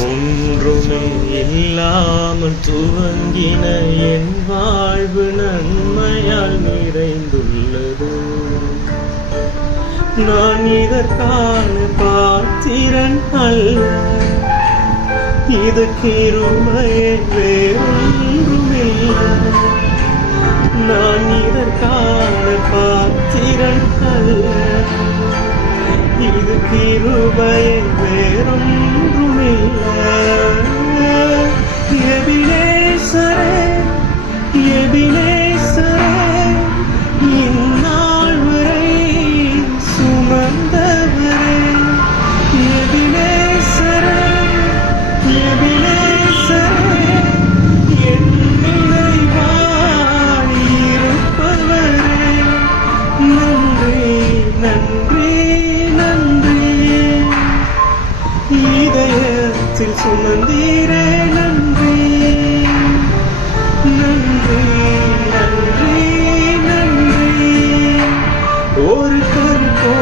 ஒன்றுமே இல்லாமல் துவங்கின என் வாழ்வு நன்மையால் நிறைந்துள்ளது. நான் இதற்கான பாத்திரன் அல்ல, இது கிருபையே வேறொன்றுமில்லை. நான் இதற்கான பாத்திரன் அல்ல, இது கிருபையே வேறொன்றுமில்லை. எபினேசரே, எபினேசரே, இந்நாள் வரை சுமந்தவரே. எபினேசரே, எபினேசரே, என் நினைவாய் இருப்பவரே. நன்றி, நன்றி, நன்றி. இதயத்தில் சுமந்தீரே, நன்றி, நன்றி, நன்றி, நன்றி. ஒரு கருப்போ